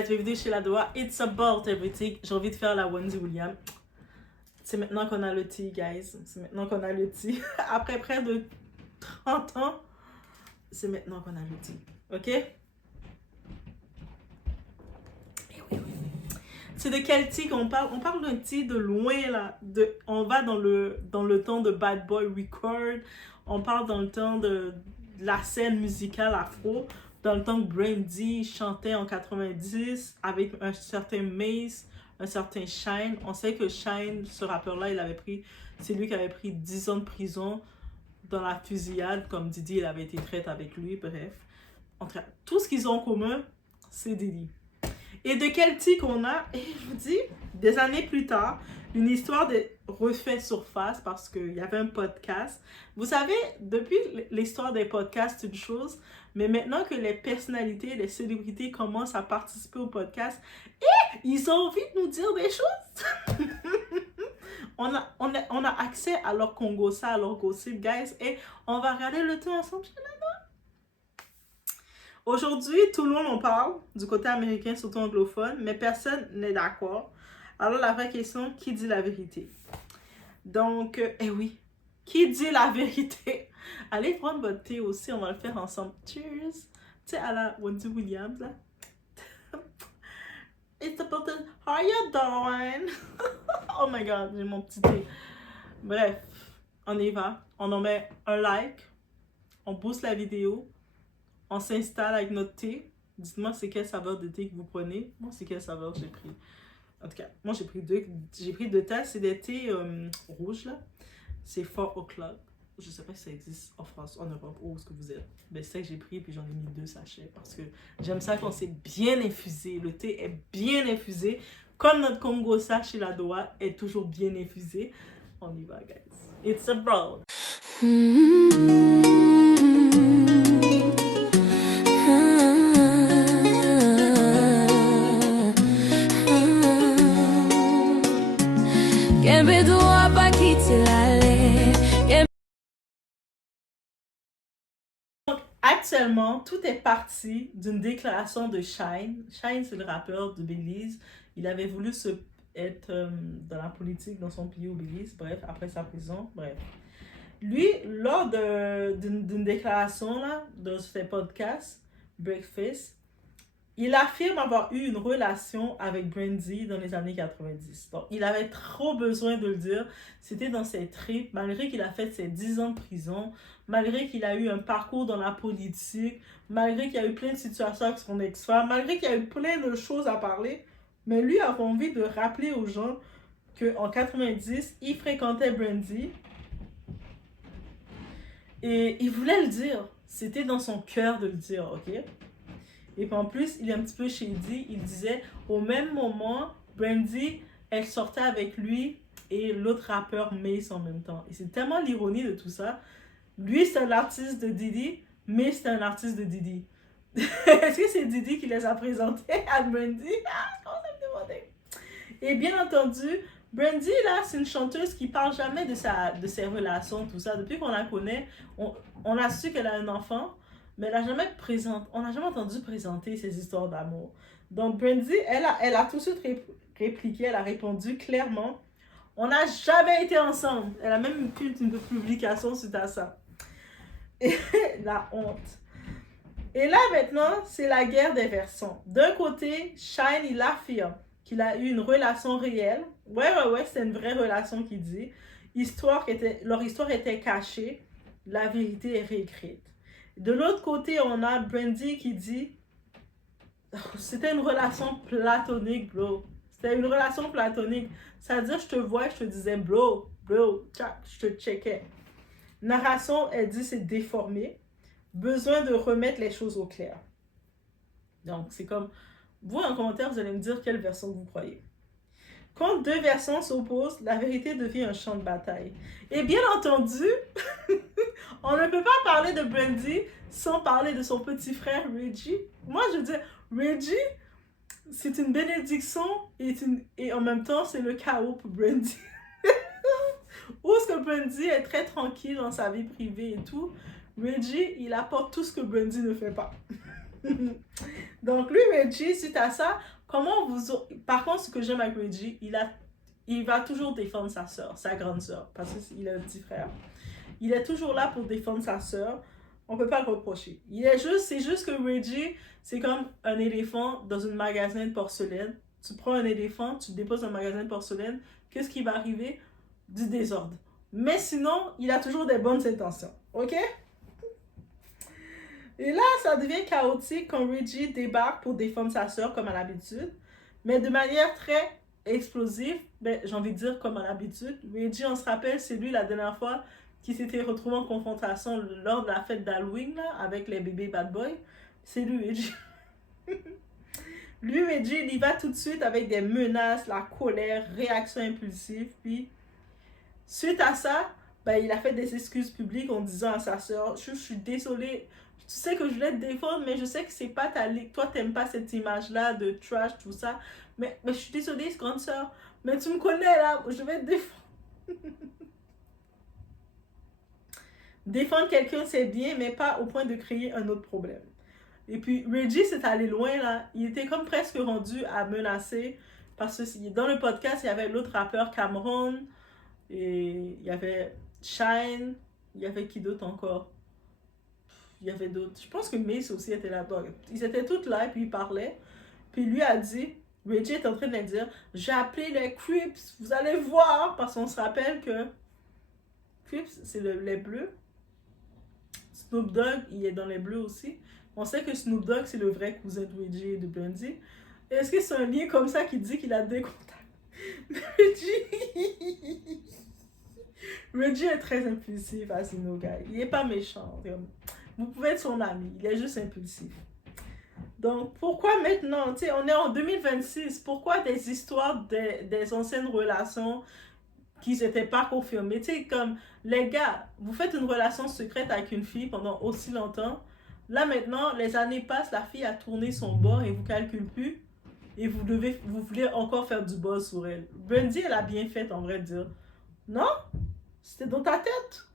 Bienvenue chez la Doha. It's about everything. J'ai envie de faire la Wendy Williams. C'est maintenant qu'on a le tea, guys. C'est maintenant qu'on a le tea. Après près de 30 ans, c'est maintenant qu'on a le tea. Ok? Et oui. C'est de quel tea qu'on parle? On parle d'un tea de loin, là. On va dans le temps de Bad Boy Record. On parle dans le temps de la scène musicale afro. Dans le temps que Brandy chantait en 90 avec un certain Mace, un certain Shine. On sait que Shine, ce rappeur-là, c'est lui qui avait pris 10 ans de prison dans la fusillade, comme Diddy, il avait été traité avec lui, bref. Tout ce qu'ils ont en commun, c'est Diddy. Et de quel tic on a? Et je vous dis, des années plus tard, une histoire refait surface parce qu'il y avait un podcast. Vous savez, depuis l'histoire des podcasts, c'est une chose, mais maintenant que les personnalités, les célébrités commencent à participer au podcast, et ils ont envie de nous dire des choses. on a accès à leur Congosa, à leur gossip, guys, et on va regarder le tout ensemble. Aujourd'hui, tout le monde en parle, du côté américain, surtout anglophone, mais personne n'est d'accord. Alors, la vraie question, qui dit la vérité? Donc, oui, qui dit la vérité? Allez prendre votre thé aussi, on va le faire ensemble. Cheers! Tu sais, à la Wendy Williams, là. It's about the... How you doing? Oh my God, j'ai mon petit thé. Bref, on y va. On en met un like, on booste la vidéo, on s'installe avec notre thé. Dites-moi c'est quelle saveur de thé que vous prenez. Moi, c'est quelle saveur j'ai pris. En tout cas, moi, j'ai pris deux tasses. C'est des thés rouges, là. C'est 4 o'clock. Je sais pas si ça existe en France, en Europe, où est-ce que vous êtes. Mais c'est ça que j'ai pris, puis j'en ai mis 2 sachets. Parce que j'aime ça quand c'est bien infusé. Le thé est bien infusé. Comme notre Congosa chez la Doha est toujours bien infusé. On y va, guys. It's a brawl. Actuellement, tout est parti d'une déclaration de Shine. Shine, c'est le rappeur de Belize. Il avait voulu être dans la politique dans son pays au Belize, bref, après sa prison, bref. Lui, lors d'une déclaration là, dans ses podcasts, Breakfast, il affirme avoir eu une relation avec Brandy dans les années 90. Donc, il avait trop besoin de le dire. C'était dans ses tripes, malgré qu'il a fait ses 10 ans de prison, malgré qu'il a eu un parcours dans la politique, malgré qu'il y a eu plein de situations avec son ex-femme, malgré qu'il y a eu plein de choses à parler. Mais lui avait envie de rappeler aux gens qu'en 90, il fréquentait Brandy. Et il voulait le dire. C'était dans son cœur de le dire, ok? Et puis en plus, il est un petit peu shady. Il disait, au même moment, Brandy, elle sortait avec lui et l'autre rappeur Mace en même temps. Et c'est tellement l'ironie de tout ça. Lui, c'est un artiste de Diddy, Mace, c'est un artiste de Diddy. Est-ce que c'est Diddy qui les a présentés à Brandy? Ah, je commence à me demander. Et bien entendu, Brandy, là, c'est une chanteuse qui parle jamais de ses relations, tout ça. Depuis qu'on la connaît, on a su qu'elle a un enfant, mais on n'a jamais entendu présenter ses histoires d'amour. Donc, Brandy, elle a tout de suite répliqué, elle a répondu clairement, on n'a jamais été ensemble. Elle a même fait une publication suite à ça. Et la honte. Et là, maintenant, c'est la guerre des versions. D'un côté, Shine, il affirme qu'il a eu une relation réelle. Ouais, c'est une vraie relation qu'il dit. Leur histoire était cachée. La vérité est réécrite. De l'autre côté, on a Brandy qui dit c'était une relation platonique, bro. C'était une relation platonique. C'est-à-dire, je te vois, je te disais, bro, je te checkais. Narration, elle dit c'est déformé. Besoin de remettre les choses au clair. Donc, c'est comme, vous en commentaire, vous allez me dire quelle version vous croyez. Quand 2 versions s'opposent, la vérité devient un champ de bataille. Et bien entendu, on ne peut pas parler de Brandy sans parler de son petit frère Reggie. Moi, je dis, Reggie, c'est une bénédiction et en même temps, c'est le chaos pour Brandy. Où est-ce que Brandy est très tranquille dans sa vie privée et tout, Reggie, il apporte tout ce que Brandy ne fait pas. Donc, lui, Reggie, suite à ça, comment vous... Par contre, ce que j'aime avec Reggie, il va toujours défendre sa soeur, sa grande soeur, parce qu'il a un petit frère. Il est toujours là pour défendre sa soeur. On peut pas le reprocher. C'est juste que Reggie, c'est comme un éléphant dans un magasin de porcelaine. Tu prends un éléphant, tu le déposes dans un magasin de porcelaine, qu'est-ce qui va arriver? Du désordre. Mais sinon, il a toujours des bonnes intentions. OK? Et là, ça devient chaotique quand Reggie débarque pour défendre sa soeur comme à l'habitude, mais de manière très explosive, ben, j'ai envie de dire comme à l'habitude. Reggie, on se rappelle, c'est lui la dernière fois qui s'était retrouvé en confrontation lors de la fête d'Halloween là, avec les bébés bad boys. C'est lui, Reggie. Lui, Reggie, il y va tout de suite avec des menaces, la colère, réaction impulsive, puis suite à ça, ben, il a fait des excuses publiques en disant à sa soeur, je suis désolée, tu sais que je voulais te défendre, mais je sais que c'est pas ta ligue. Toi, t'aimes pas cette image-là de trash, tout ça. Mais je suis désolée, grande soeur. Mais tu me connais là, je vais te défendre. Défendre quelqu'un, c'est bien, mais pas au point de créer un autre problème. Et puis, Reggie s'est allé loin là. Il était comme presque rendu à menacer. Parce que dans le podcast, il y avait l'autre rappeur Cameron. Et il y avait Shine. Il y avait qui d'autre encore? Il y avait d'autres. Je pense que Mace aussi était là-bas. Ils étaient tous là et puis ils parlaient. Puis lui a dit, Reggie est en train de leur dire, j'ai appelé les Crips, vous allez voir. Parce qu'on se rappelle que Crips, c'est les bleus. Snoop Dogg, il est dans les bleus aussi. On sait que Snoop Dogg, c'est le vrai cousin de Reggie et de Bundy. Est-ce que c'est un lien comme ça qui dit qu'il a des contacts? Reggie est très impulsif, Asino, gars. Il est pas méchant. Vous pouvez être son ami, il est juste impulsif. Donc, pourquoi maintenant, tu sais, on est en 2026, pourquoi des histoires des anciennes relations qui n'étaient pas confirmées? Tu sais, comme, les gars, vous faites une relation secrète avec une fille pendant aussi longtemps. Là, maintenant, les années passent, la fille a tourné son bord et vous ne calculez plus. Et vous voulez encore faire du buzz sur elle. Bundy, elle a bien fait, en vrai, de dire. Non, c'était dans ta tête.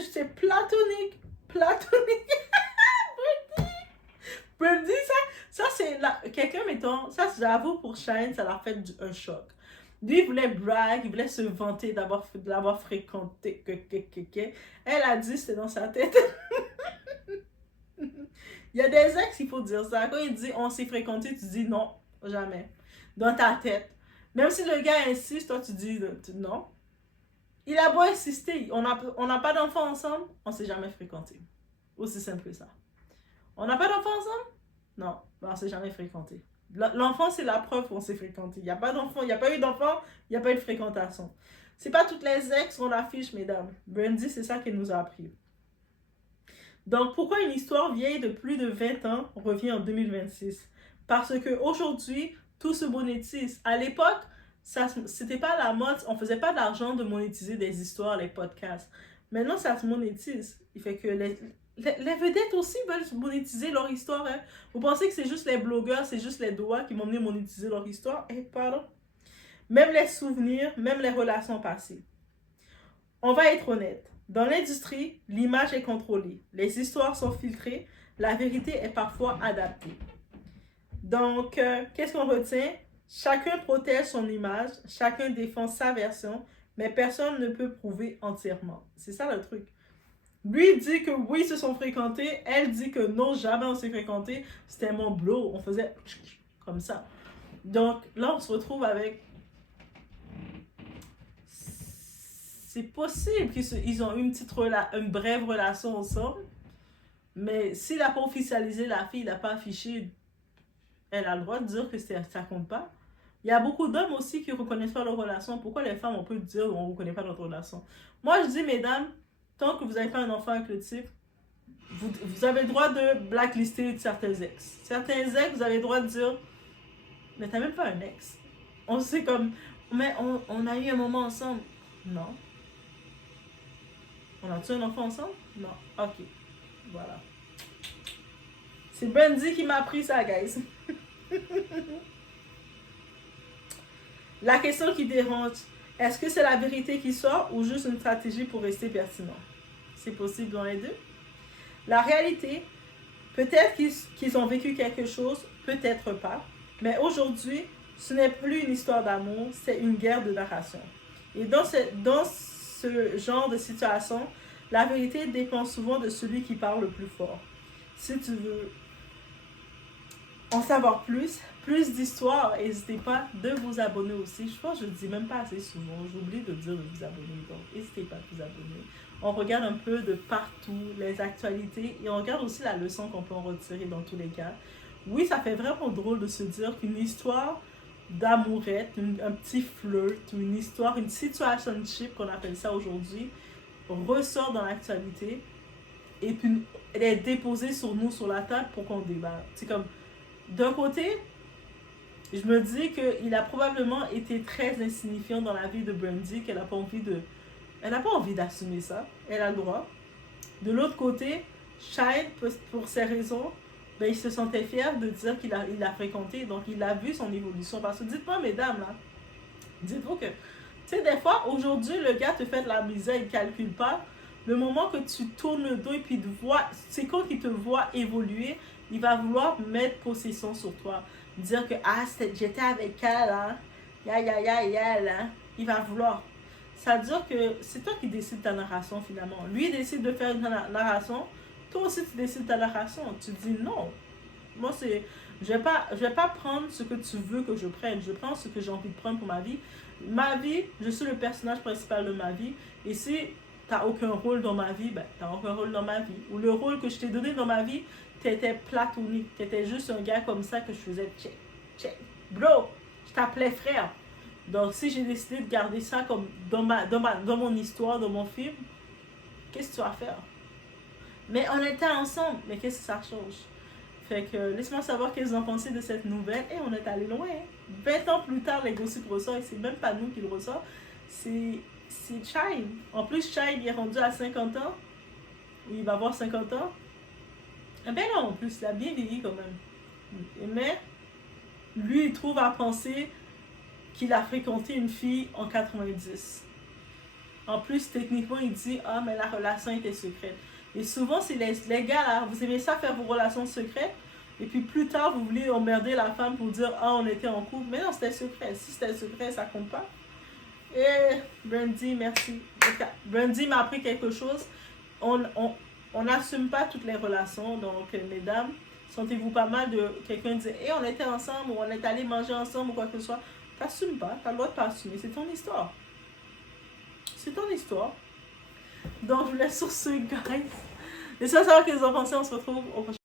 C'était platonique. Platonique. Brandy, ça c'est quelqu'un, mettons, ça j'avoue pour Shine, ça l'a fait un choc. Lui, il voulait brag, il voulait se vanter de l'avoir fréquenté. Elle a dit, c'était dans sa tête. Il y a des ex, il faut dire ça. Quand il dit, on s'est fréquenté, tu dis non, jamais. Dans ta tête. Même si le gars insiste, toi tu dis non. Il a beau insister, on n'a pas d'enfant ensemble, on s'est jamais fréquenté. Aussi simple que ça. On n'a pas d'enfant ensemble? Non, on s'est jamais fréquenté. L'enfant, c'est la preuve qu'on s'est fréquenté. Il n'y a pas d'enfant, il n'y a pas eu d'enfant, il n'y a pas eu de fréquentation. C'est pas toutes les ex qu'on affiche, mesdames. Brandy, c'est ça qu'elle nous a appris. Donc, pourquoi une histoire vieille de plus de 20 ans revient en 2026? Parce qu'aujourd'hui, tout se monétise. À l'époque, c'était pas la mode, on faisait pas d'argent de monétiser des histoires, les podcasts. Maintenant, ça se monétise. Il fait que les vedettes aussi veulent monétiser leur histoire. Hein? Vous pensez que c'est juste les blogueurs, c'est juste les doigts qui vont venir monétiser leur histoire? Eh, pardon. Même les souvenirs, même les relations passées. On va être honnête. Dans l'industrie, l'image est contrôlée. Les histoires sont filtrées. La vérité est parfois adaptée. Donc, qu'est-ce qu'on retient? Chacun protège son image, chacun défend sa version, mais personne ne peut prouver entièrement. C'est ça le truc. Lui dit que oui, ils se sont fréquentés. Elle dit que non, jamais on s'est fréquentés. C'était mon blow. On faisait comme ça. Donc là, on se retrouve avec... C'est possible qu'ils ont eu une brève relation ensemble. Mais s'il n'a pas officialisé la fille, il n'a pas affiché, elle a le droit de dire que ça compte pas. Il y a beaucoup d'hommes aussi qui ne reconnaissent pas leur relation. Pourquoi les femmes, on peut dire on ne reconnaît pas notre relation? Moi, je dis, mesdames, tant que vous n'avez pas un enfant avec le type, vous avez le droit de blacklister certains ex. Certains ex, vous avez le droit de dire, mais t'as même pas un ex. On sait comme, mais on a eu un moment ensemble. Non. On a-tu un enfant ensemble? Non. Ok. Voilà. C'est Bundy qui m'a appris ça, guys. La question qui dérange, est-ce que c'est la vérité qui sort ou juste une stratégie pour rester pertinent? C'est possible dans les deux. La réalité Peut-être qu'ils ont vécu quelque chose, peut-être pas. Mais aujourd'hui, ce n'est plus une histoire d'amour, c'est une guerre de narration. Et dans ce genre de situation, la vérité dépend souvent de celui qui parle le plus fort. Si tu veux en savoir plus d'histoires, n'hésitez pas de vous abonner aussi. Je pense que je ne dis même pas assez souvent, j'oublie de dire de vous abonner, donc n'hésitez pas à vous abonner. On regarde un peu de partout les actualités et on regarde aussi la leçon qu'on peut en retirer dans tous les cas. Oui, ça fait vraiment drôle de se dire qu'une histoire d'amourette, un petit flirt, une histoire, une situationship qu'on appelle ça aujourd'hui, ressort dans l'actualité et puis elle est déposée sur nous, sur la table pour qu'on débatte. C'est comme, d'un côté, je me dis qu'il a probablement été très insignifiant dans la vie de Brandy, qu'elle n'a pas envie de... Elle n'a pas envie d'assumer ça. Elle a le droit. De l'autre côté, Shine, pour ces raisons, ben, il se sentait fier de dire qu'il l'a fréquenté. Donc, il a vu son évolution. Parce que dites-moi, mesdames, là, dites-vous que... Tu sais, des fois, aujourd'hui, le gars te fait de la misère, il ne calcule pas. Le moment que tu tournes le dos et puis c'est quand il te voit évoluer, il va vouloir mettre possession sur toi. Dire que, ah, j'étais avec elle, hein. Là. Il va vouloir. Ça veut dire que c'est toi qui décides ta narration finalement. Lui il décide de faire une narration, toi aussi tu décides ta narration. Tu dis non. Moi je vais pas prendre ce que tu veux que je prenne. Je prends ce que j'ai envie de prendre pour ma vie. Ma vie, je suis le personnage principal de ma vie. Et si t'as aucun rôle dans ma vie, ben t'as aucun rôle dans ma vie. Ou le rôle que je t'ai donné dans ma vie, t'étais platonique. T'étais juste un gars comme ça que je faisais check. Bro, je t'appelais frère. Donc, si j'ai décidé de garder ça comme dans mon histoire, dans mon film, qu'est-ce que tu vas faire? Mais on était ensemble, mais qu'est-ce que ça change? Fait que laisse-moi savoir qu'est-ce qu'ils ont pensé de cette nouvelle. Et on est allé loin. 20 ans plus tard, les gossips ressortent. Et c'est même pas nous qui le ressort. C'est Chime. En plus, Chime, il est rendu à 50 ans. Il va avoir 50 ans. Eh ben non, en plus, il a bien vieilli quand même. Mais lui, il trouve à penser qu'il a fréquenté une fille en 90. En plus, techniquement, il dit « Ah, mais la relation était secrète. » Et souvent, c'est les gars, là, vous aimez ça faire vos relations secrètes, et puis plus tard, vous voulez emmerder la femme pour dire « Ah, on était en couple. » Mais non, c'était secret. Si c'était secret, ça compte pas. Et Brandy, merci. Brandy m'a appris quelque chose. On n'assume pas toutes les relations. Donc, mesdames, sentez-vous pas mal de quelqu'un dire « Hey, on était ensemble, ou on est allé manger ensemble, ou quoi que ce soit. » T'assumes pas, t'as le droit de pas assumer, c'est ton histoire. C'est ton histoire. Donc je vous laisse sur ce, guys. Laissez-moi savoir ce que vous en pensez, on se retrouve au prochain.